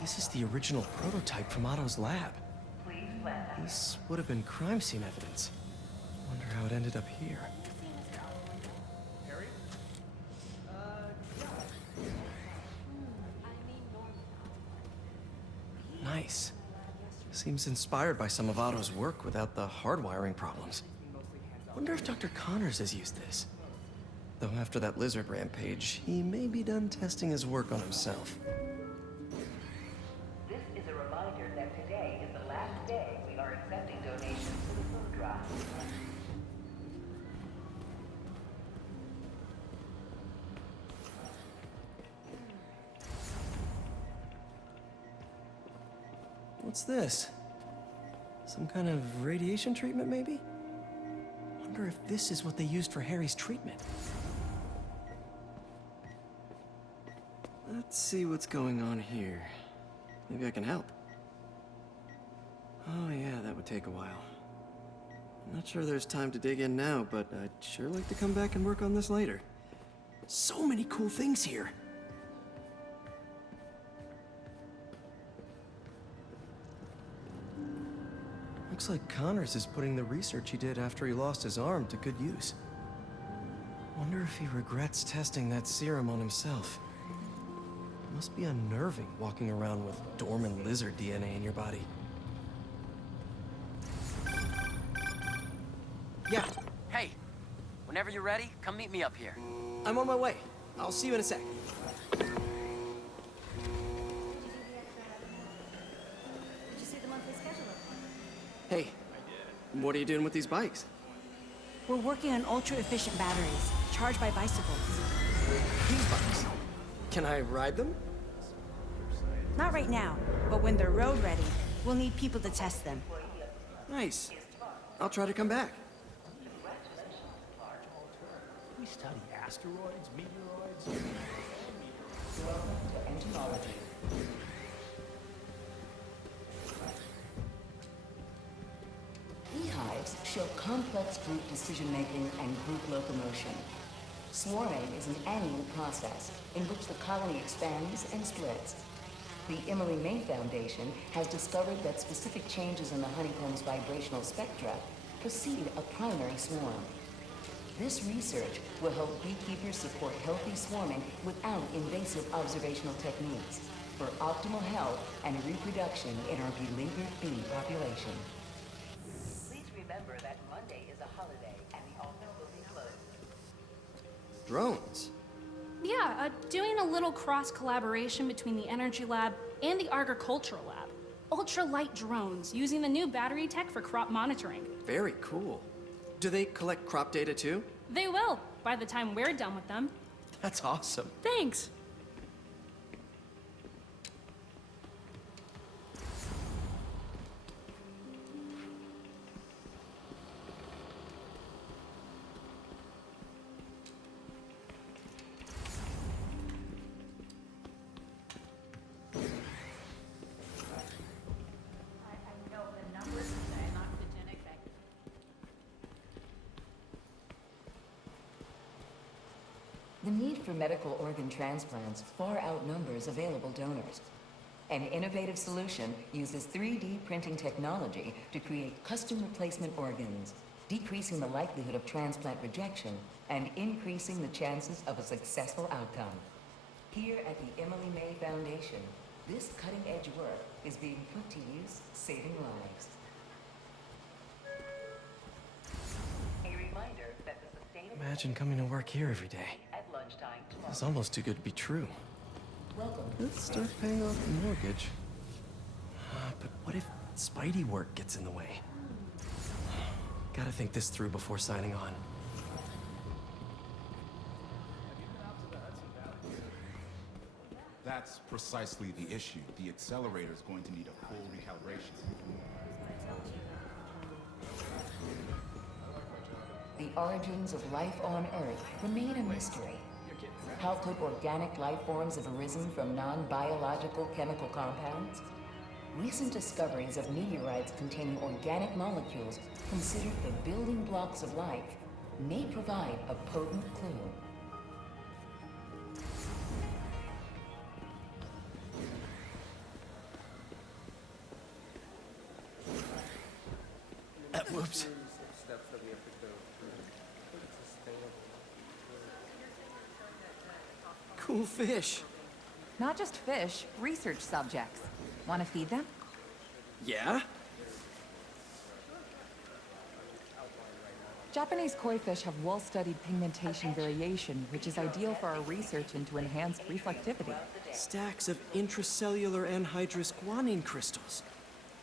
This is the original prototype from Otto's lab. This would have been crime scene evidence. Wonder how it ended up here. Nice. Seems inspired by some of Otto's work without the hardwiring problems. Wonder if Dr. Connors has used this. Though after that lizard rampage, he may be done testing his work on himself. This is a reminder that today is the last day we are accepting donations to the food drive. What's this? Some kind of radiation treatment, maybe? Wonder if this is what they used for Harry's treatment. Let's see what's going on here. Maybe I can help. Oh yeah, that would take a while. I'm not sure there's time to dig in now, but I'd sure like to come back and work on this later. So many cool things here! Looks like Connors is putting the research he did after he lost his arm to good use. Wonder if he regrets testing that serum on himself. Must be unnerving walking around with dormant lizard DNA in your body. Yeah, Hey, whenever you're ready, come meet me up here. I'm on my way. I'll see you in a sec. Did you see the monthly schedule? Hey, what are you doing with these bikes? We're working on ultra-efficient batteries, charged by bicycles. These bikes? Can I ride them? Not right now, but when they're road ready, we'll need people to test them. Nice. I'll try to come back. We study asteroids, meteoroids, Welcome to entomology. Beehives show complex group decision-making and group locomotion. Swarming is an annual process in which the colony expands and splits. The Emily May Foundation has discovered that specific changes in the honeycomb's vibrational spectra precede a primary swarm. This research will help beekeepers support healthy swarming without invasive observational techniques for optimal health and reproduction in our beleaguered bee population. Please remember that Monday is a holiday and the office will be closed. Drones? Yeah, doing a little cross-collaboration between the Energy Lab and the Agricultural Lab. Ultralight drones using the new battery tech for crop monitoring. Very cool. Do they collect crop data too? They will, by the time we're done with them. That's awesome. Thanks. The need for medical organ transplants far outnumbers available donors. An innovative solution uses 3D printing technology to create custom replacement organs, decreasing the likelihood of transplant rejection and increasing the chances of a successful outcome. Here at the Emily May Foundation, this cutting-edge work is being put to use, saving lives. A reminder that the sustainable... Imagine coming to work here every day. at lunchtime tomorrow. It's almost too good to be true. Welcome. Let's start paying off the mortgage. But what if Spidey work gets in the way? Gotta think this through before signing on. That's precisely the issue. The accelerator is going to need a full recalibration. The origins of life on Earth remain a mystery. How could organic life forms have arisen from non-biological chemical compounds? Recent discoveries of meteorites containing organic molecules considered the building blocks of life may provide a potent clue. Whoops. Cool fish. Not just fish, research subjects. Want to feed them? Yeah? Japanese koi fish have well-studied pigmentation variation, which is ideal for our research into enhanced reflectivity. Stacks of intracellular anhydrous guanine crystals.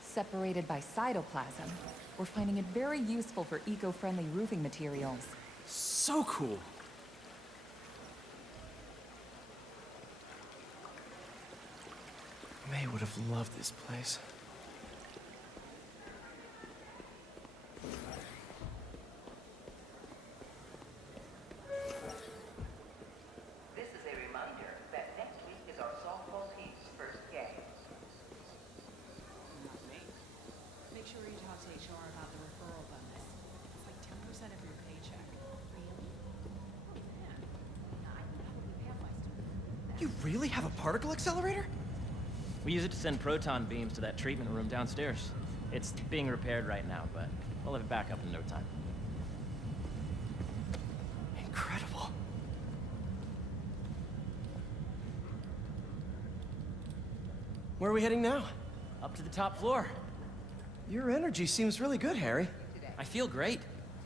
Separated by cytoplasm, we're finding it very useful for eco-friendly roofing materials. So cool. May would have loved this place. This is a reminder that next week is our softball team's first game. Make sure you talk to HR about the referral bonus. It's like 10% of your paycheck. Really? Oh, man. I can probably pay off my student. You really have a particle accelerator? We use it to send proton beams to that treatment room downstairs. It's being repaired right now, but we'll have it back up in no time. Incredible. Where are we heading now? Up to the top floor. Your energy seems really good, Harry. I feel great.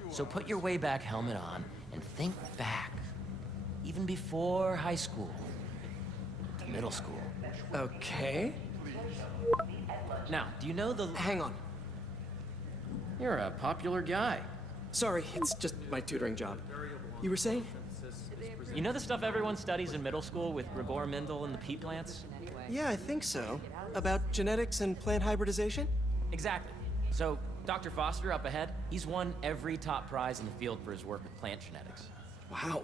So put your way back helmet on and think back. Even before high school. To middle school. Okay. Now, do you know the... Hang on. You're a popular guy. Sorry, it's just my tutoring job. You were saying? You know the stuff everyone studies in middle school with Gregor Mendel and the peat plants? Yeah, I think so. About genetics and plant hybridization? Exactly. So, Dr. Foster up ahead, he's won every top prize in the field for his work with plant genetics. Wow.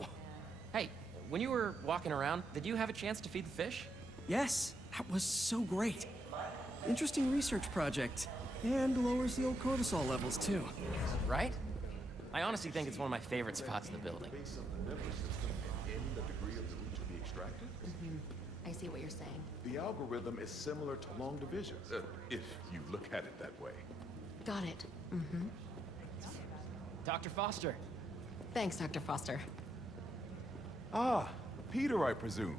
Hey, when you were walking around, did you have a chance to feed the fish? Yes, that was so great. Interesting research project. And lowers the old cortisol levels, too. Right? I honestly think it's one of my favorite spots in the building. I see what you're saying. The algorithm is similar to long division, if you look at it that way. Got it. Dr. Foster. Thanks, Dr. Foster. Ah, Peter, I presume.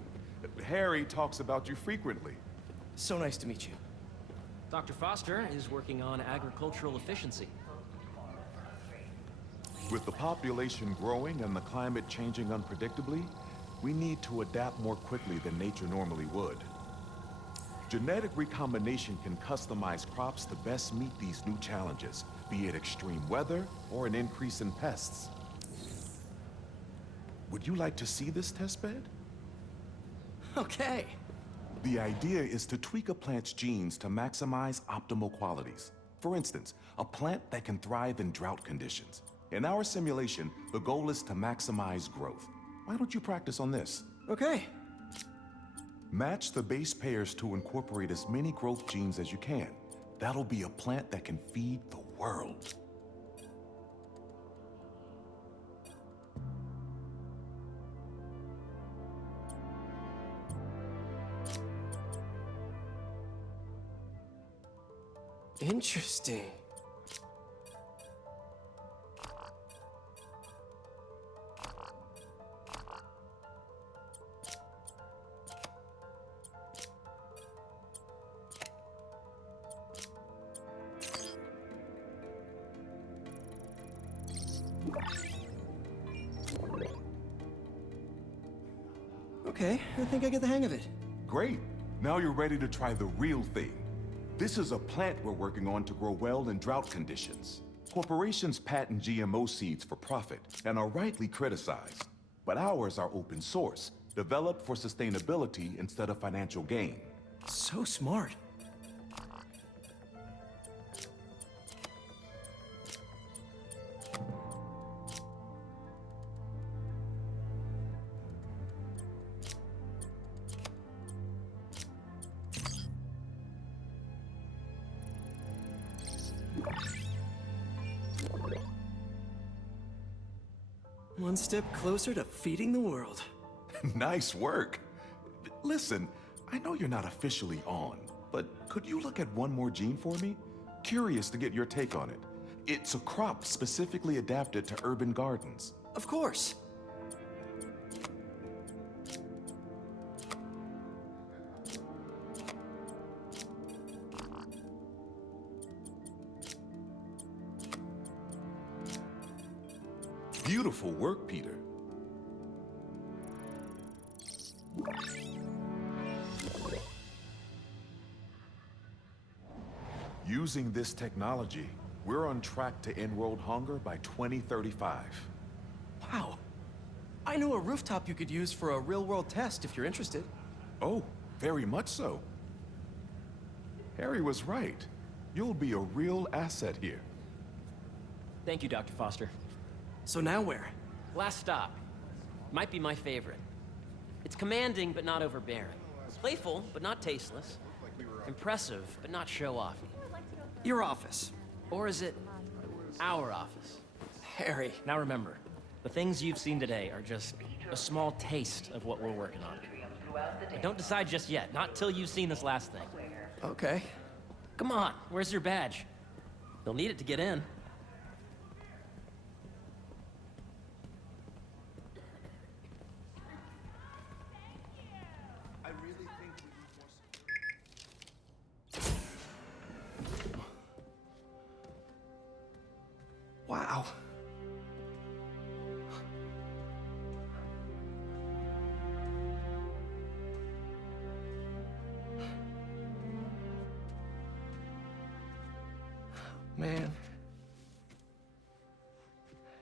Harry talks about you frequently. So nice to meet you. Dr. Foster is working on agricultural efficiency. With the population growing and the climate changing unpredictably, we need to adapt more quickly than nature normally would. Genetic recombination can customize crops to best meet these new challenges, be it extreme weather or an increase in pests. Would you like to see this testbed? Okay. The idea is to tweak a plant's genes to maximize optimal qualities. For instance, a plant that can thrive in drought conditions. In our simulation, the goal is to maximize growth. Why don't you practice on this? Okay. Match the base pairs to incorporate as many growth genes as you can. That'll be a plant that can feed the world. Interesting. Okay, I think I get the hang of it. Great. Now you're ready to try the real thing. This is a plant we're working on to grow well in drought conditions. Corporations patent GMO seeds for profit and are rightly criticized. But ours are open source, developed for sustainability instead of financial gain. So smart. One step closer to feeding the world. Nice work. Listen, I know you're not officially on, but could you look at one more gene for me? Curious to get your take on it. It's a crop specifically adapted to urban gardens. Of course. Beautiful work, Peter. Using this technology, we're on track to end world hunger by 2035. Wow. I know a rooftop you could use for a real-world test if you're interested. Oh, very much so. Harry was right. You'll be a real asset here. Thank you, Dr. Foster. So now where? Last stop. Might be my favorite. It's commanding, but not overbearing. Playful, but not tasteless. Impressive, but not show-offy. Your office. Or is it our office? Harry. Now remember, the things you've seen today are just a small taste of what we're working on. But don't decide just yet, not till you've seen this last thing. Okay. Come on, where's your badge? You'll need it to get in. Wow. Man.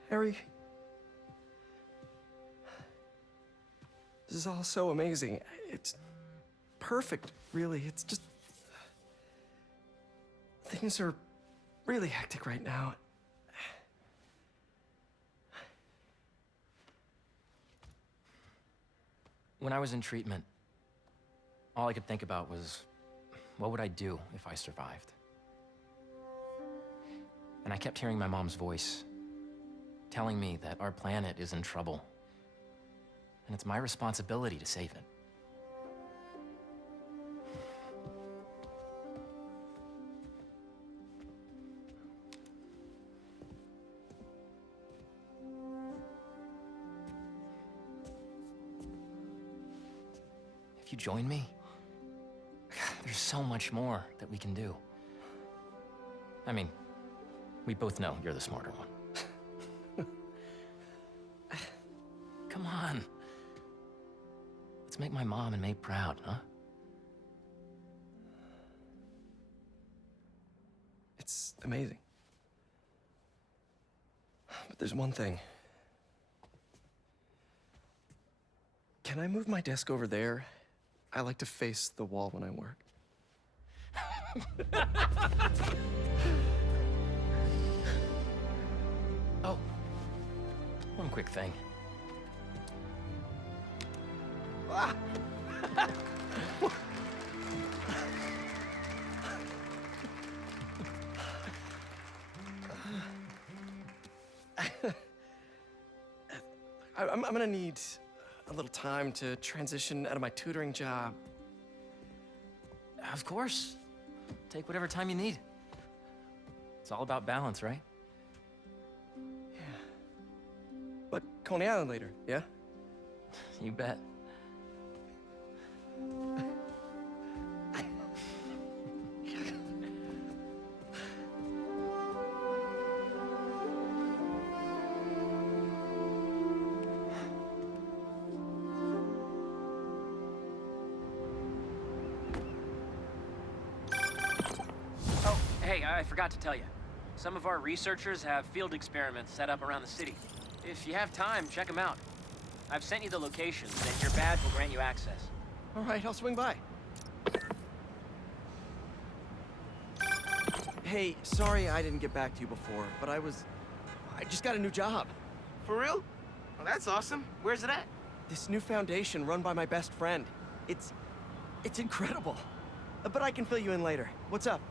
Harry. This is all so amazing. It's perfect, really. It's just... Things are really hectic right now. When I was in treatment, all I could think about was, what would I do if I survived? And I kept hearing my mom's voice, telling me that our planet is in trouble, and it's my responsibility to save it. If you join me, there's so much more that we can do. I mean, we both know you're the smarter one. Come on. Let's make my mom and May proud, huh? It's amazing. But there's one thing. Can I move my desk over there? I like to face the wall when I work. Oh, one quick thing. Ah! I'm gonna need a little time to transition out of my tutoring job. Of course. Take whatever time you need. It's all about balance, right? Yeah. But Coney Island later, yeah? You bet. Hey, I forgot to tell you. Some of our researchers have field experiments set up around the city. If you have time, check them out. I've sent you the locations, and your badge will grant you access. All right, I'll swing by. Hey, sorry I didn't get back to you before, but I just got a new job. For real? Well, that's awesome. Where's it at? This new foundation run by my best friend. It's incredible. But I can fill you in later. What's up?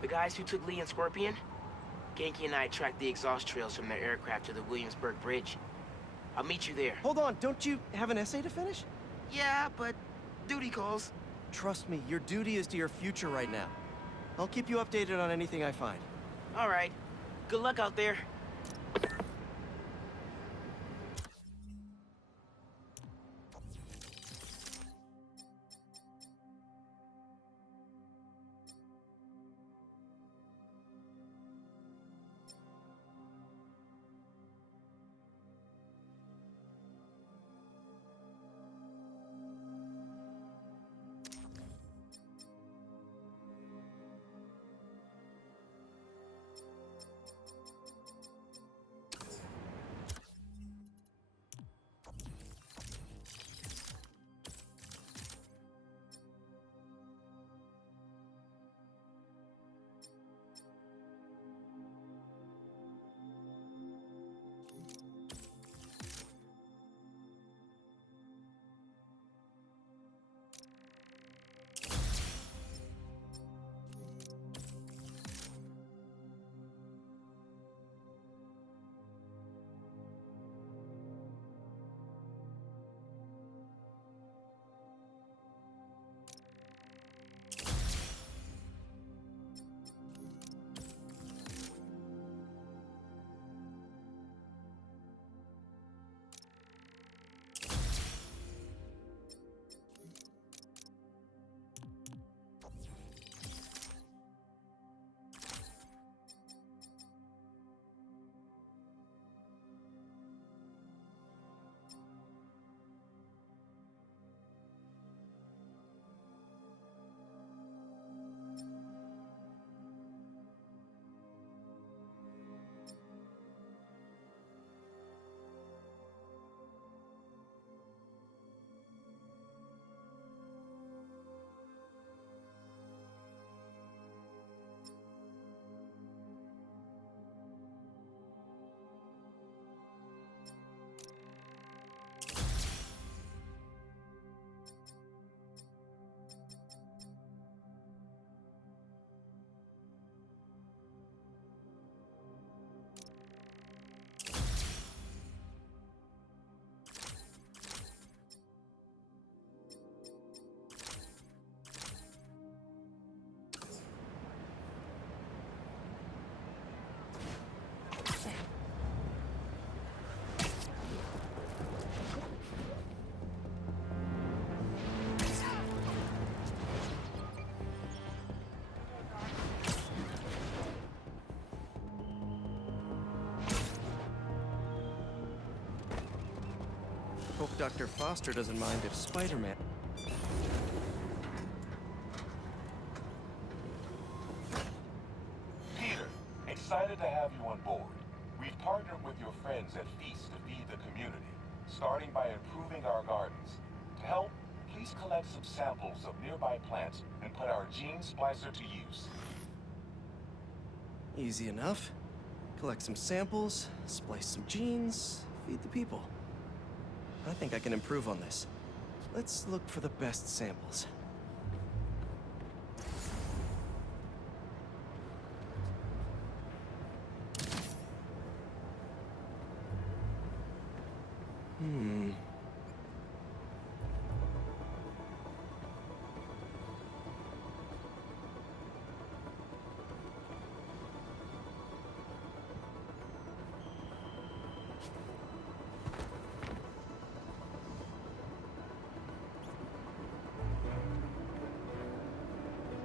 The guys who took Lee and Scorpion? Ganke and I tracked the exhaust trails from their aircraft to the Williamsburg Bridge. I'll meet you there. Hold on, don't you have an essay to finish? Yeah, but duty calls. Trust me, your duty is to your future right now. I'll keep you updated on anything I find. All right. Good luck out there. Hope Dr. Foster doesn't mind if Spider-Man... Peter, excited to have you on board. We've partnered with your friends at Feast to feed the community, starting by improving our gardens. To help, please collect some samples of nearby plants and put our gene splicer to use. Easy enough. Collect some samples, splice some genes, feed the people. I think I can improve on this. Let's look for the best samples.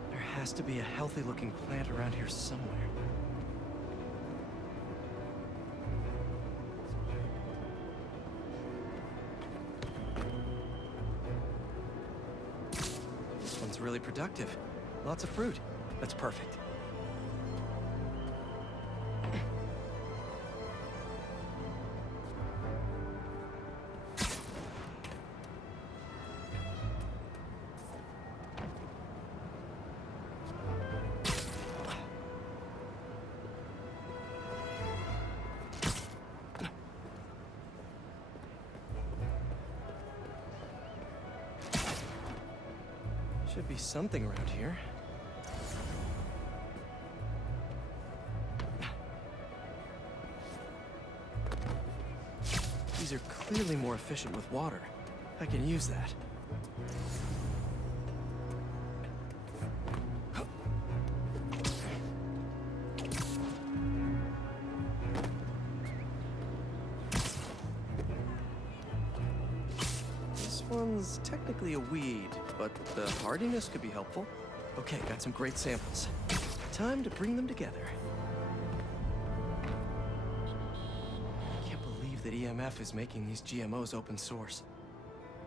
There has to be a healthy-looking plant around here somewhere. This one's really productive. Lots of fruit. That's perfect. Should be something around here. These are clearly more efficient with water. I can use that. one's technically a weed, but the hardiness could be helpful. Okay, got some great samples. Time to bring them together. Can't believe that EMF is making these GMOs open source.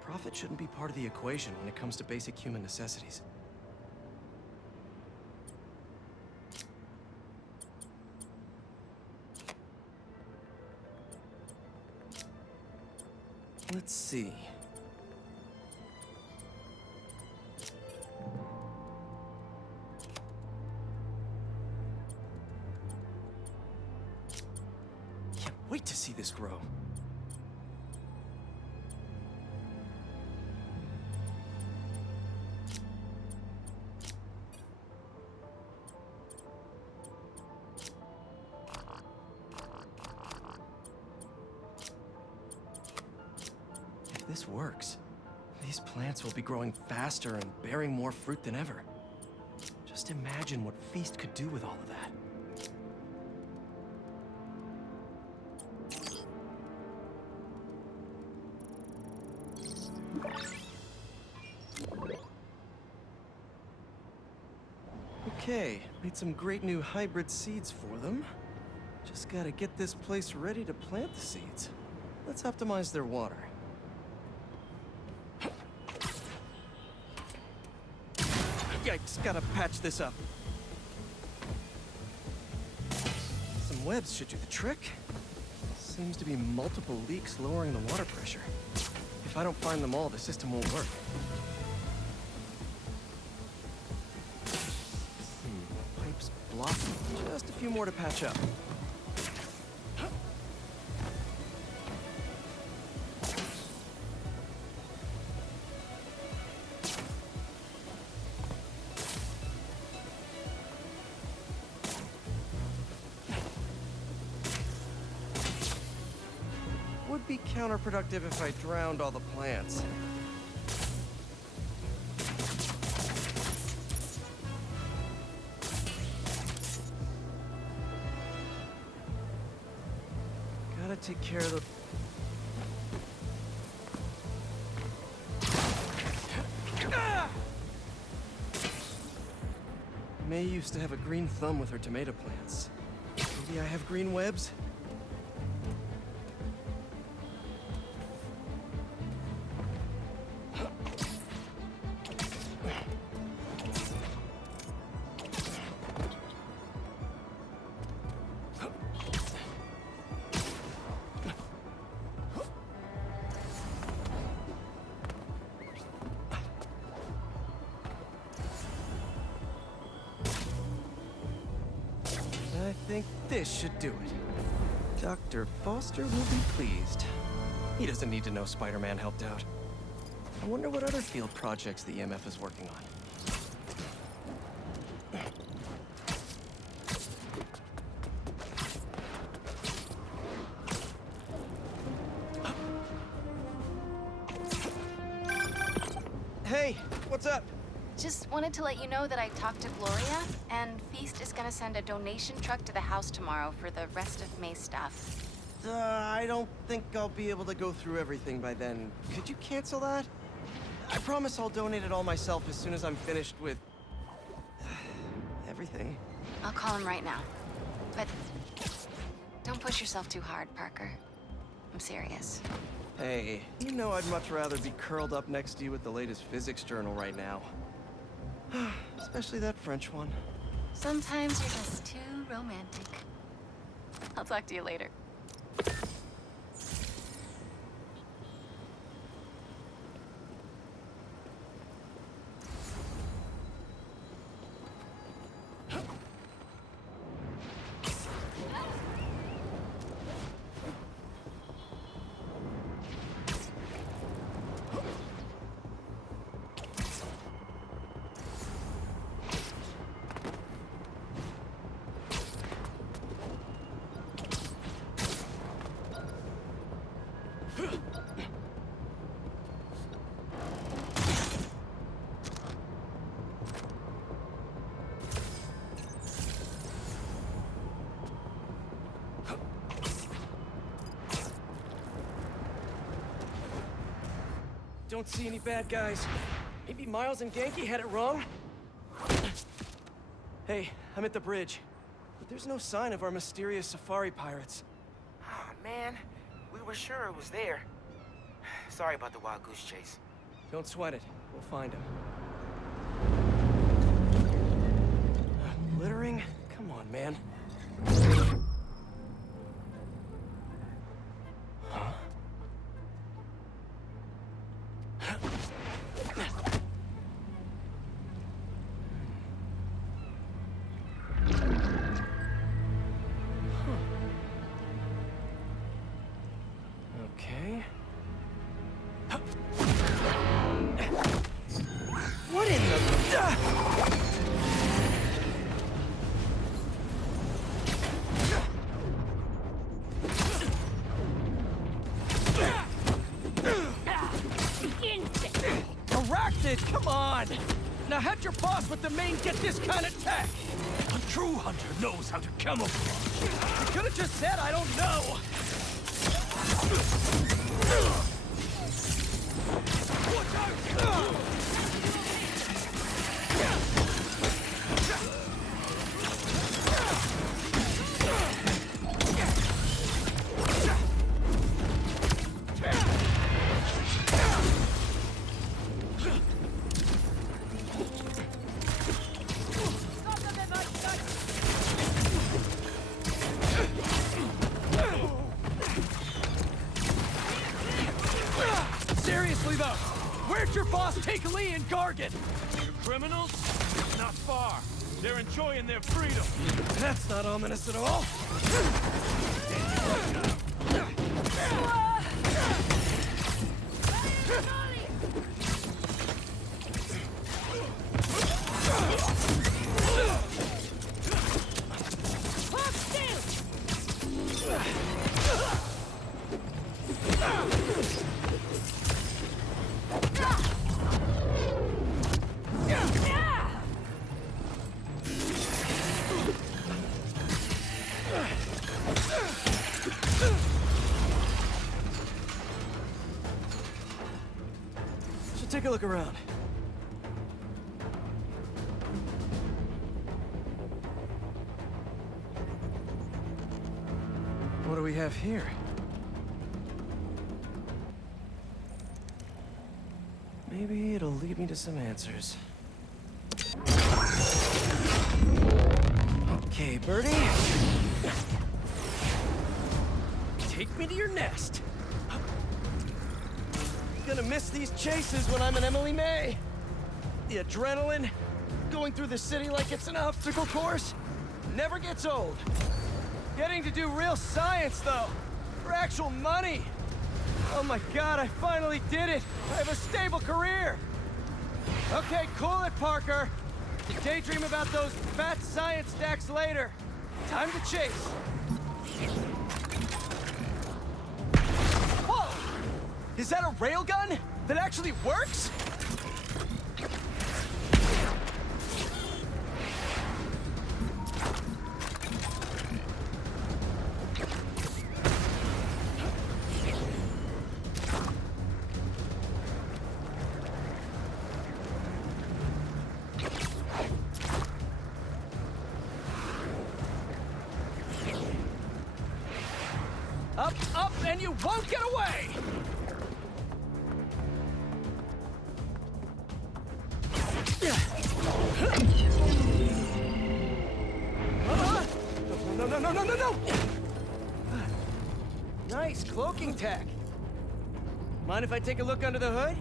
Profit shouldn't be part of the equation when it comes to basic human necessities. Let's see. Can't wait to see this grow. If this works, these plants will be growing faster and bearing more fruit than ever. Just imagine what Feast could do with all of that. Okay, made some great new hybrid seeds for them. Just gotta get this place ready to plant the seeds. Let's optimize their water. Yikes, gotta patch this up. Some webs should do the trick. Seems to be multiple leaks lowering the water pressure. If I don't find them all, the system won't work. Pipes blocked. Just a few more to patch up. Would be counterproductive if I drowned all the plants. Gotta take care of the... May used to have a green thumb with her tomato plants. Maybe I have green webs? I think this should do it. Dr. Foster will be pleased. He doesn't need to know Spider-Man helped out. I wonder what other field projects the EMF is working on. Hey, what's up? Just wanted to let you know that I talked to Gloria, and Feast is gonna send a donation truck to the house tomorrow for the rest of May's stuff. I don't think I'll be able to go through everything by then. Could you cancel that? I promise I'll donate it all myself as soon as I'm finished with... everything. I'll call him right now. But don't push yourself too hard, Parker. I'm serious. Hey, you know I'd much rather be curled up next to you with the latest physics journal right now. Especially that French one. Sometimes you're just too romantic. I'll talk to you later. don't see any bad guys. Maybe Miles and Genki had it wrong? Hey, I'm at the bridge. But there's no sign of our mysterious safari pirates. Oh, man. We were sure it was there. Sorry about the wild goose chase. Don't sweat it. We'll find him. Littering? Come on, man. Huh? Okay. What in the... Arachnid, come on! Now how'd your boss with the mane get this kind of tech? A true hunter knows how to camouflage. You could have just said I don't know! Watch out! Seriously though, where'd your boss take Lee and Gargan? The criminals? Not far. They're enjoying their freedom. That's not ominous at all. Should take a look around. What do we have here? Maybe it'll lead me to some answers. Okay, Birdie. Take me to your nest. Gonna miss these chases when I'm an Emily May. The adrenaline, going through the city like it's an obstacle course, never gets old. Getting to do real science, though, for actual money. Oh my God, I finally did it. I have a stable career. Okay, cool it, Parker. Daydream about those fat science stacks later. Time to chase. Whoa! Is that a railgun that actually works? Up, up, and you won't get away! No, no, no, no, no, no! Nice cloaking tech. Mind if I take a look under the hood?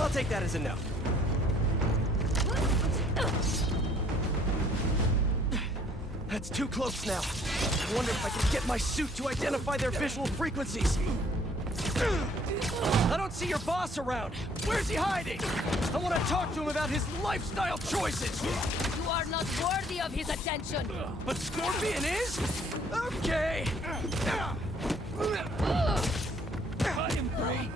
I'll take that as a no. That's too close now. I wonder if I can get my suit to identify their visual frequencies. I don't see your boss around. Where's he hiding? I want to talk to him about his lifestyle choices. You are not worthy of his attention. But Scorpion is? Okay. I am free.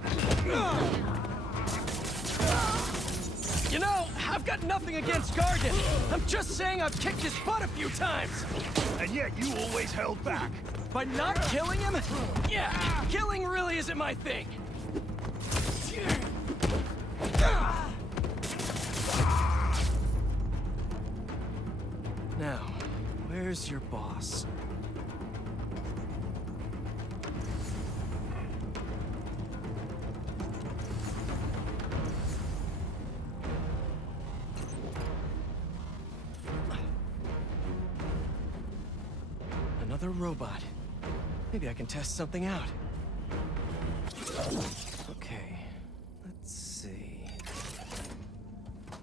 You know, I've got nothing against Gargan. I'm just saying I've kicked his butt a few times. And yet you always held back. By not killing him? Yeah, killing really isn't my thing. Now, where's your boss? Another robot. Maybe I can test something out. Okay, let's see.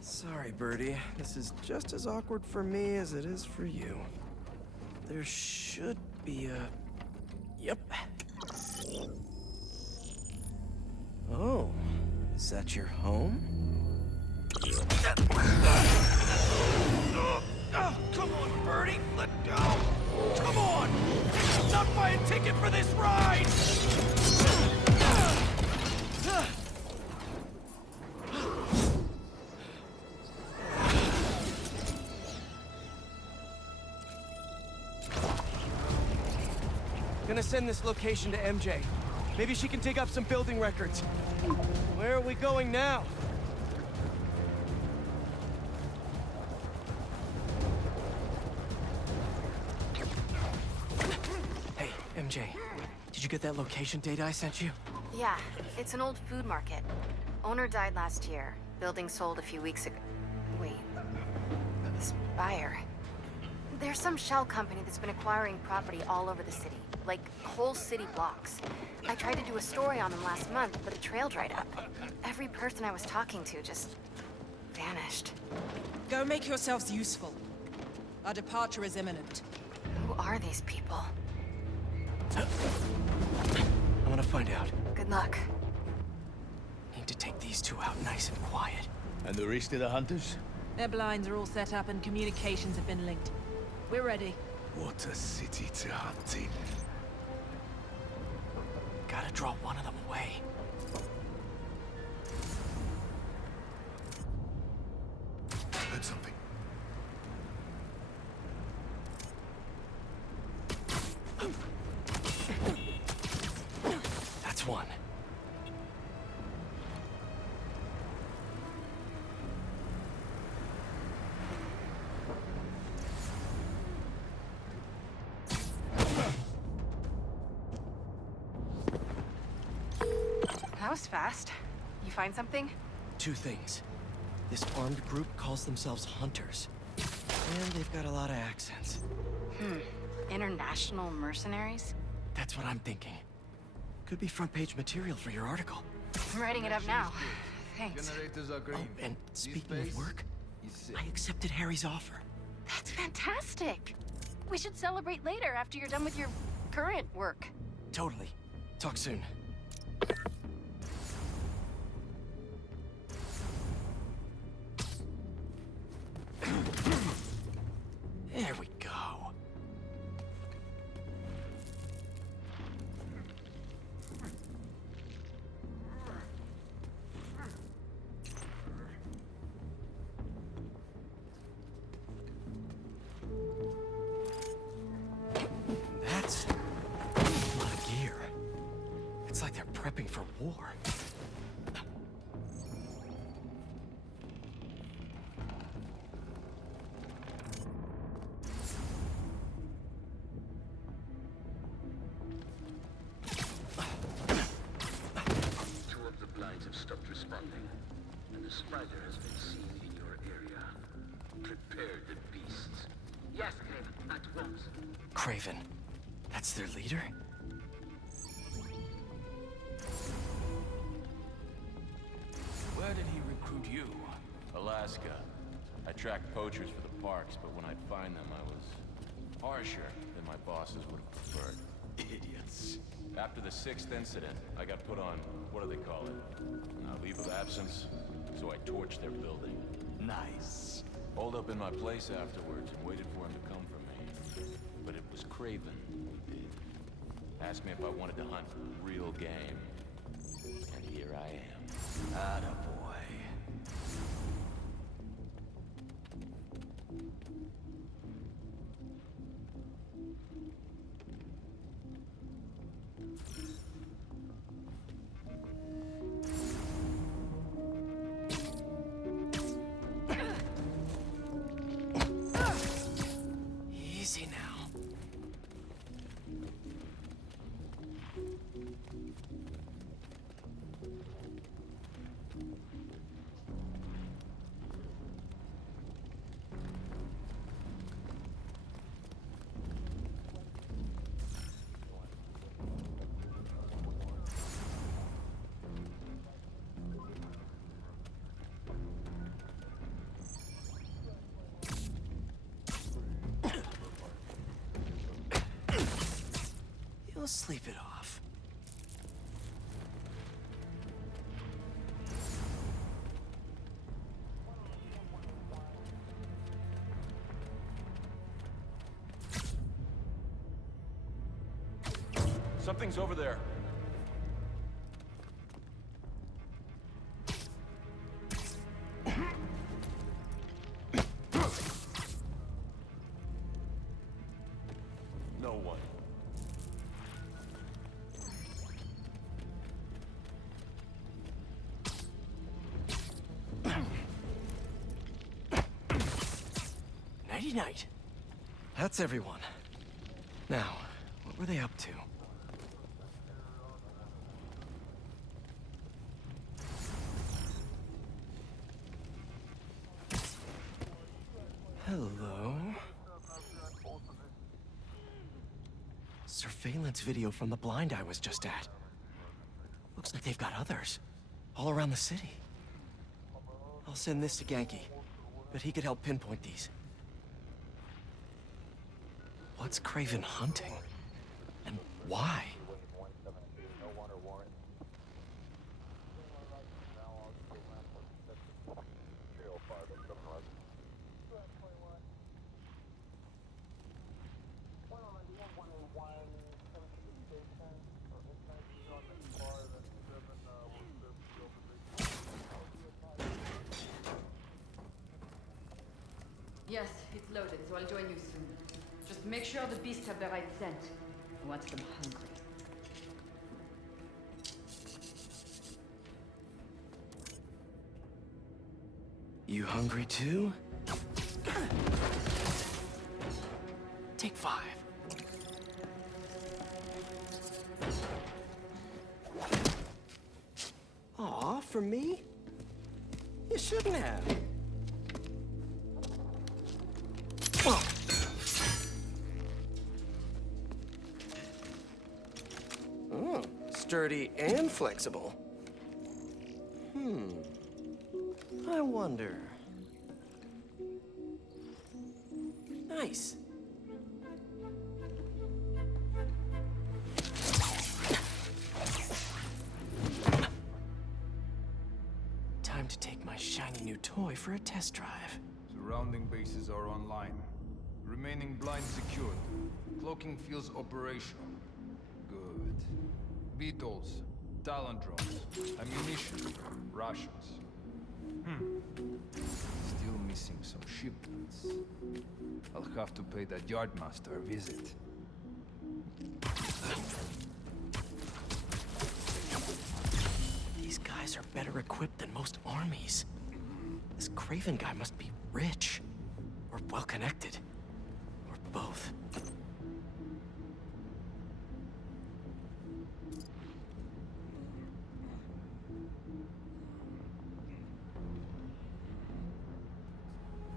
Sorry, Birdie. This is just as awkward for me as it is for you. There should be a... Yep. Oh, is that your home? Oh, come on, Birdie! Let go! Come on! Not buy a ticket for this ride! Gonna send this location to MJ. Maybe she can dig up some building records. Where are we going now? Hey, MJ. Did you get that location data I sent you? Yeah, it's an old food market. Owner died last year. Building sold a few weeks ago. Wait. This buyer. There's some shell company that's been acquiring property all over the city. Like, whole city blocks. I tried to do a story on them last month, but the trail dried up. Every person I was talking to just... vanished. Go make yourselves useful. Our departure is imminent. Who are these people? I want to find out. Good luck. Need to take these two out nice and quiet. And the rest of the hunters? Their blinds are all set up and communications have been linked. We're ready. What a city to hunt in. Gotta draw one of them away. Heard something. That's one. That was fast. You find something? Two things. This armed group calls themselves Hunters. And they've got a lot of accents. International mercenaries? That's what I'm thinking. Could be front-page material for your article. I'm writing it up now. Thanks. Oh, and speaking of work, I accepted Harry's offer. That's fantastic. We should celebrate later after you're done with your current work. Totally. Talk soon. There we go. That's a lot of gear. It's like they're prepping for war. Spider has been seen in your area. Prepare the beasts. Yes, Craven, at once. Craven. That's their leader? Where did he recruit you? Alaska. I tracked poachers for the parks, but when I'd find them, I was harsher than my bosses would have preferred. Idiots. After the 6th incident, I got put on, what do they call it? Leave of absence. So I torched their building. Nice. Holed up in my place afterwards and waited for him to come for me. But it was Craven who did. Asked me if I wanted to hunt real game. And here I am. Attaboy. sleep it off. Something's over there. No one. Nighty-night. That's everyone. Now, what were they up to? Hello? Surveillance video from the blind I was just at. Looks like they've got others. All around the city. I'll send this to Genki. But he could help pinpoint these. What's Craven hunting? And why? Yes, it's loaded, so I'll join you soon. Just make sure the beasts have the right scent. I want them hungry. You hungry too? Take 5. Aw, for me? You shouldn't have. Oh, sturdy and flexible. I wonder. Nice. Time to take my shiny new toy for a test drive. Surrounding bases are online. Remaining blind secured. Cloaking fields operational. Good. Beetles, Talon drones, ammunition, rations. Still missing some shipments. I'll have to pay that Yardmaster a visit. These guys are better equipped than most armies. This Craven guy must be rich. Or well-connected. Or both.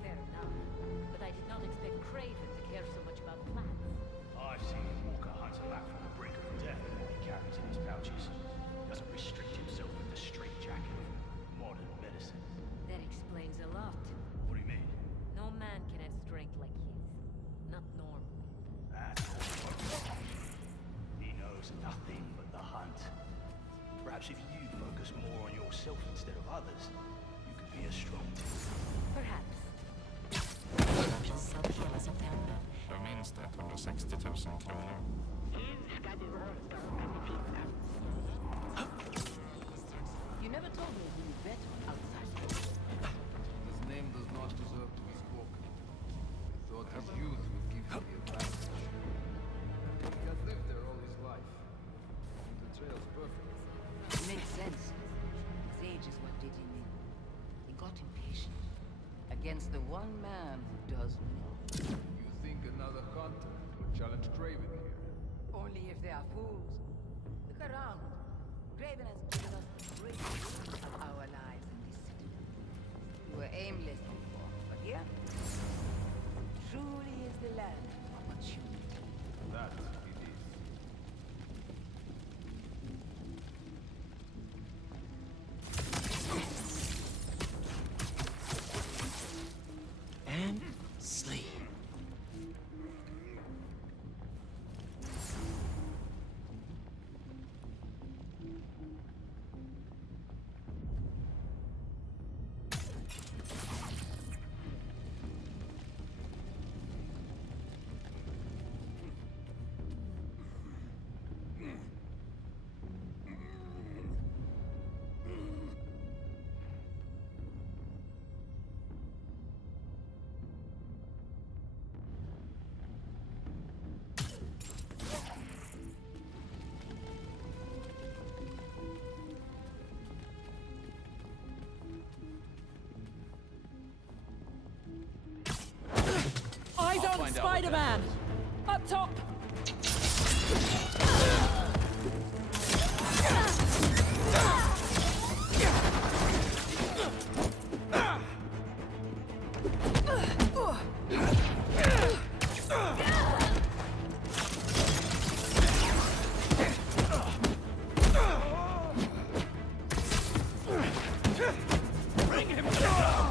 Fair enough. But I did not expect Craven to care so much about plants. I've seen him walk a hunter back from the brink of death with what he carries in his pouches. Doesn't restrict himself with the straitjacket of modern medicine. That explains a lot. What do you mean? No man can have strength like his. Not normally. That's all. He knows nothing but the hunt. Perhaps if you focus more on yourself instead of others, you could be as strong. Perhaps. Jag minns det, 160 000 kronor. You never told me who you bet on outside. His name does not deserve to be spoken. I thought his youth would give him the advantage. He has lived there all his life. The trail's perfect. It makes sense. His age is what did him in. He got impatient. Against the one man who does know. You think another hunter would challenge Craven here? Only if they are fools. Look around. Craven has given us the greatest of our lives in this city. We were aimless before, but here, truly is the land of opportunity. That it is. And sleep. find out what that Spider-Man! was. Up top! Bring him down!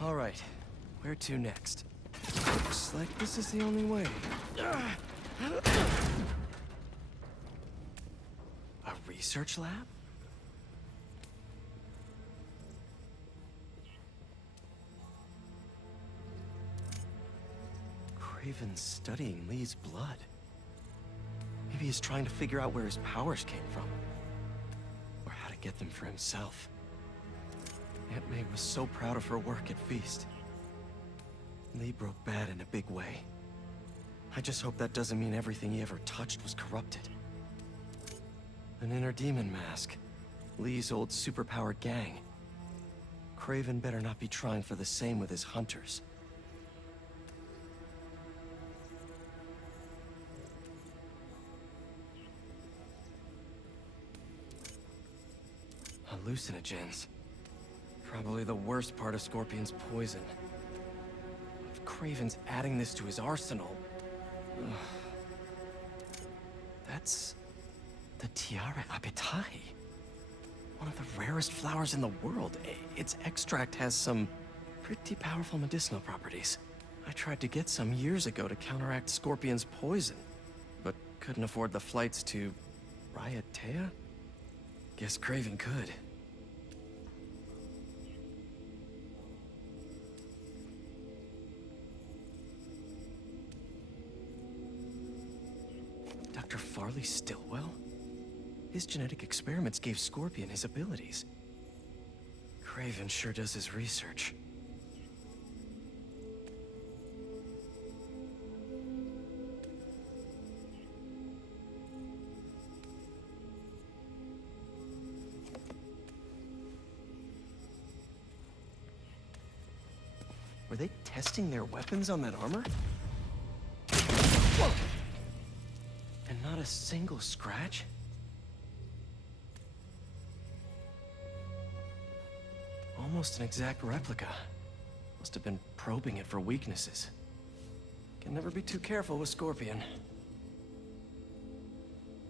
All right, where to next? Looks like this is the only way. A research lab? Craven's studying Lee's blood. Maybe he's trying to figure out where his powers came from. Or how to get them for himself. Aunt May was so proud of her work at Feast. Lee broke bad in a big way. I just hope that doesn't mean everything he ever touched was corrupted. An inner demon mask. Lee's old superpowered gang. Craven better not be trying for the same with his hunters. Hallucinogens. Probably the worst part of Scorpion's poison. If Craven's adding this to his arsenal... ugh. That's... the Tiara Apitai. One of the rarest flowers in the world. Its extract has some pretty powerful medicinal properties. I tried to get some years ago to counteract Scorpion's poison, but couldn't afford the flights to... Raiatea? Guess Craven could. Dr. Farley Stillwell? His genetic experiments gave Scorpion his abilities. Craven sure does his research. Were they testing their weapons on that armor? Whoa! And not a single scratch? Almost an exact replica. Must have been probing it for weaknesses. Can never be too careful with Scorpion.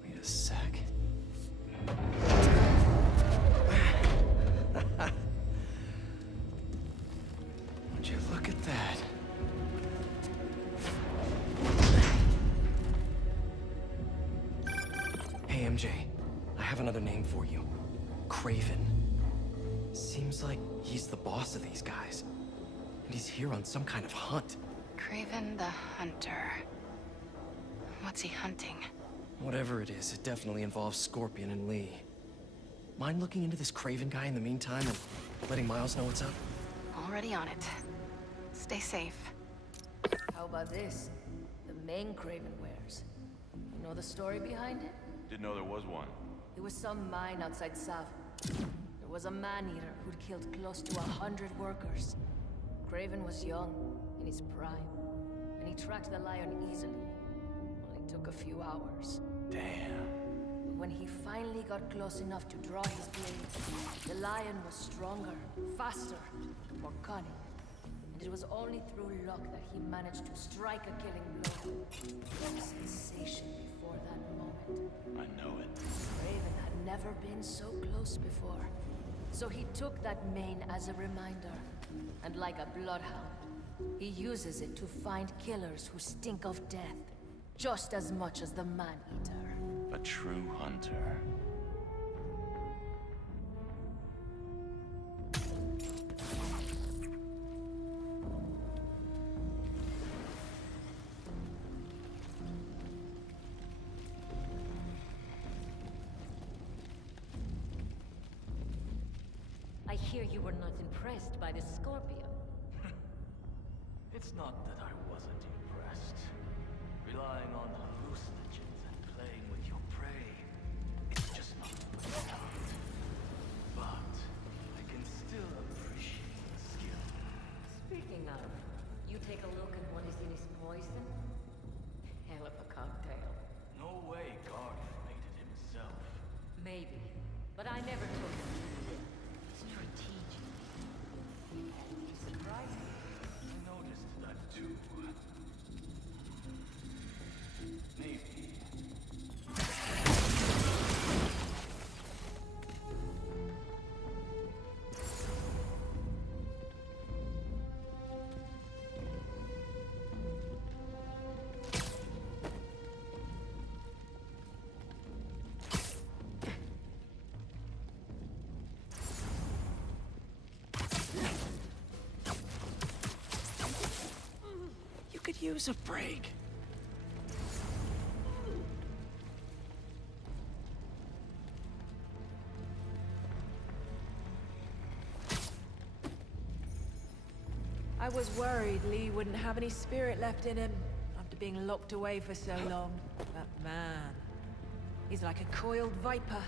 Wait a sec. Would you look at that? Hey, MJ. I have another name for you. Craven. Seems like he's the boss of these guys. And he's here on some kind of hunt. Craven the Hunter. What's he hunting? Whatever it is, it definitely involves Scorpion and Lee. Mind looking into this Craven guy in the meantime and letting Miles know what's up? Already on it. Stay safe. How about this? The main Craven wears. You know the story behind it? Didn't know there was one. It was some mine outside Sav. There was a man-eater who'd killed close to 100 workers. Craven was young, in his prime, and he tracked the lion easily. Only took a few hours. Damn. But when he finally got close enough to draw his blade, the lion was stronger, faster, more cunning. And it was only through luck that he managed to strike a killing blow. The sensation before that moment. I know it. Craven had never been so close before. So he took that mane as a reminder. And like a bloodhound, he uses it to find killers who stink of death, just as much as the man-eater. A true hunter. I hear you were not impressed by the Scorpion. It's not that I wasn't impressed. Relying on hallucinogens and playing with your prey, it's just not my style. But I can still appreciate the skill. Speaking of, you take a look at what is in his poison? Hell of a cocktail. No way Garth made it himself. Maybe, but I never took him strategic. And he surprised me. I noticed that too. Maybe. You could use a break. I was worried Lee wouldn't have any spirit left in him after being locked away for so long. But man, he's like a coiled viper.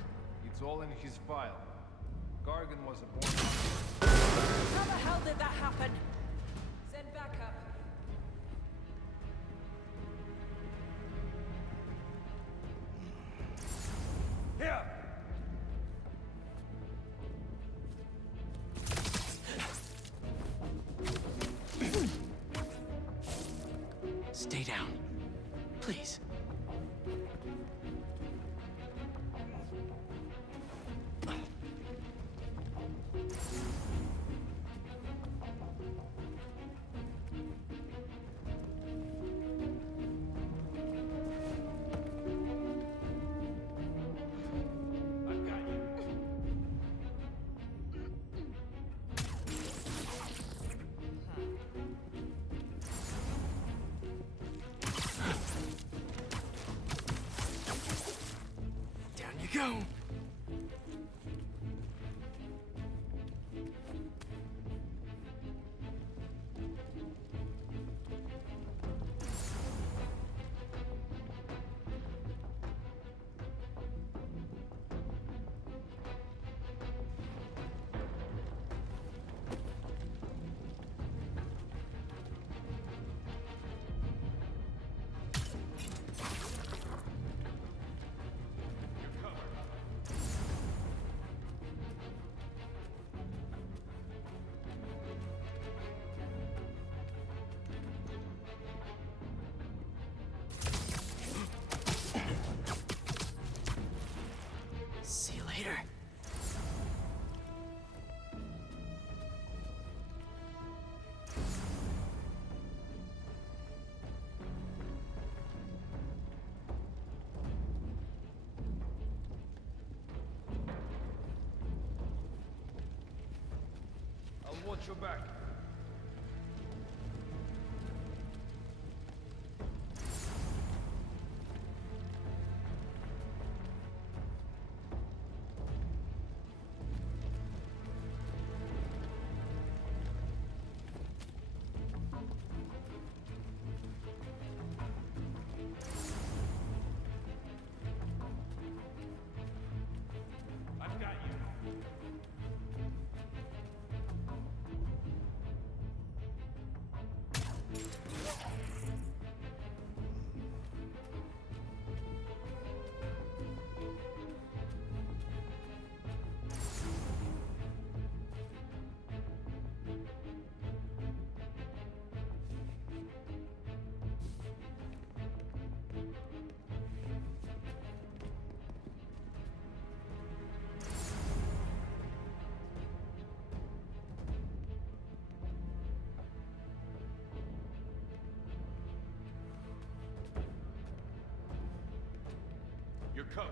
It's all in his file. Gargan was a born How the hell did that happen? Send backup. Here! Stay down. Please. Down you go. See you later. I'll watch your back. I've got you. You're covered.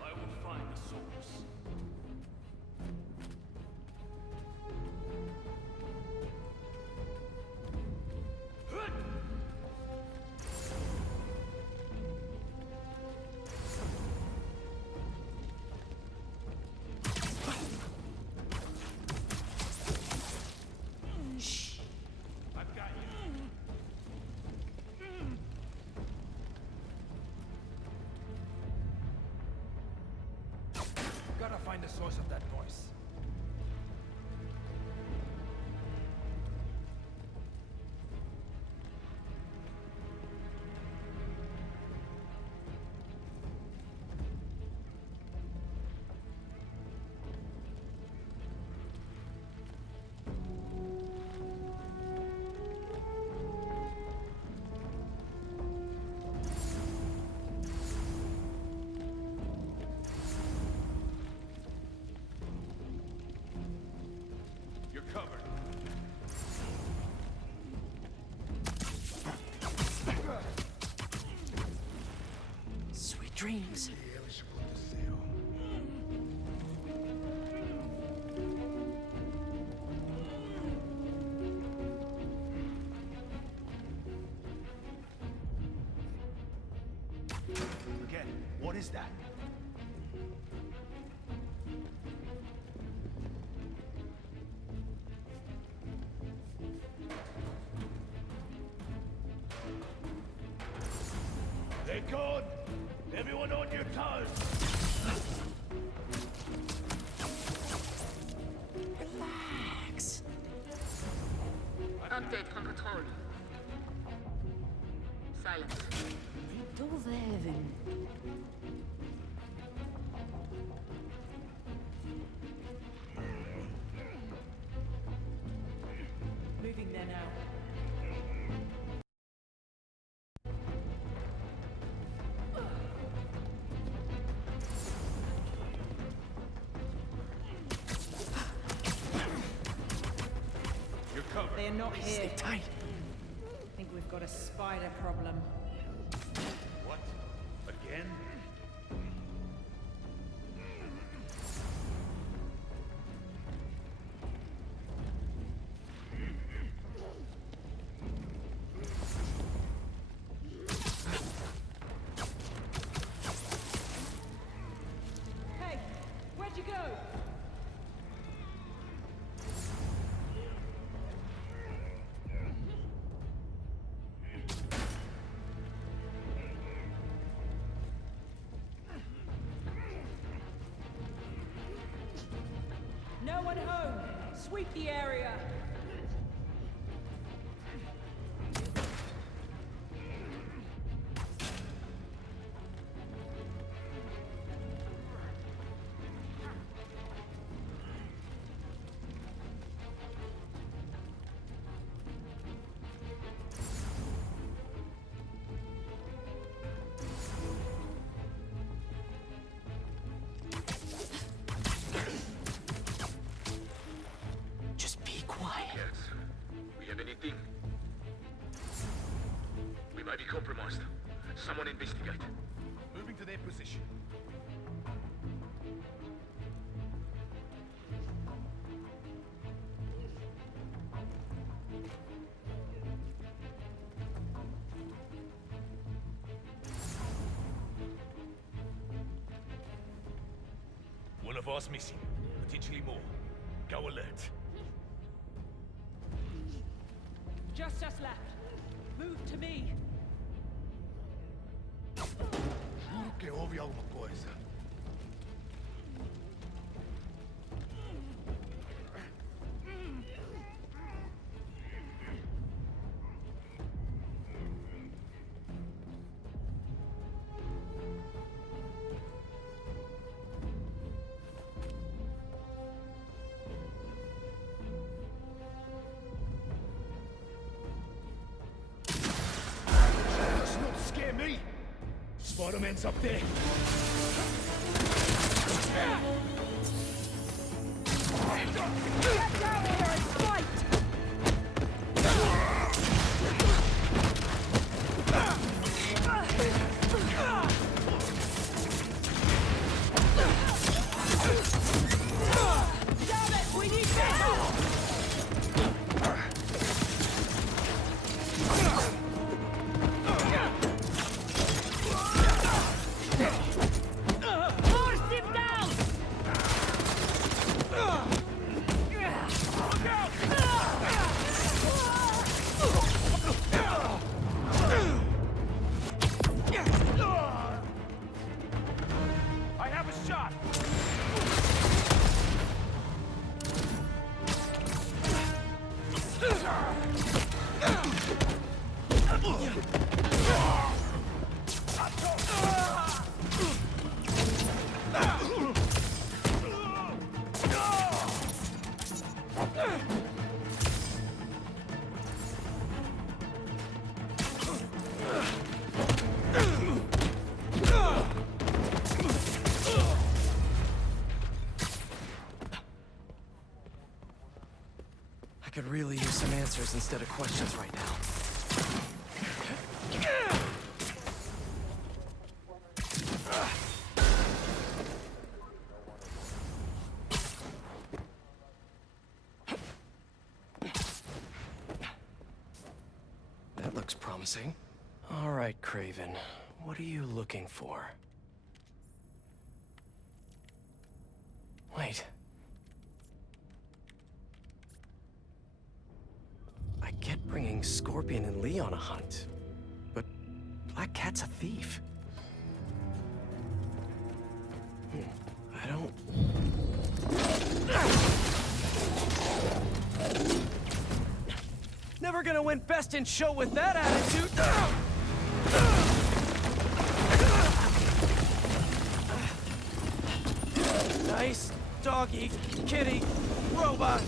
I will find the source. gotta find the source of that noise. You're covered. Sweet dreams. Again, what is that? They're gone! Everyone on your toes! Relax. Update from Control. Silence. Moving there now. You're covered. They're not here. Stay tight. I think we've got a spider problem. What? Again? Hey, where'd you go? No one home. Sweep the area. Just be quiet. Yes. We have anything? We might be compromised. Someone investigate. Moving to their position. One of us missing. Potentially more. Go alert. Just us left. Move to me. Juro que houve alguma coisa. Does not scare me. Spider-Man's up there. Get down here and fight! Damn it! We need help! could really use some answers instead of questions right now. That looks promising. All right, Craven. What are you looking for? Wait. I get bringing Scorpion and Lee on a hunt, but Black Cat's a thief. I don't... Never gonna win Best in Show with that attitude! Nice doggy, kitty, robot!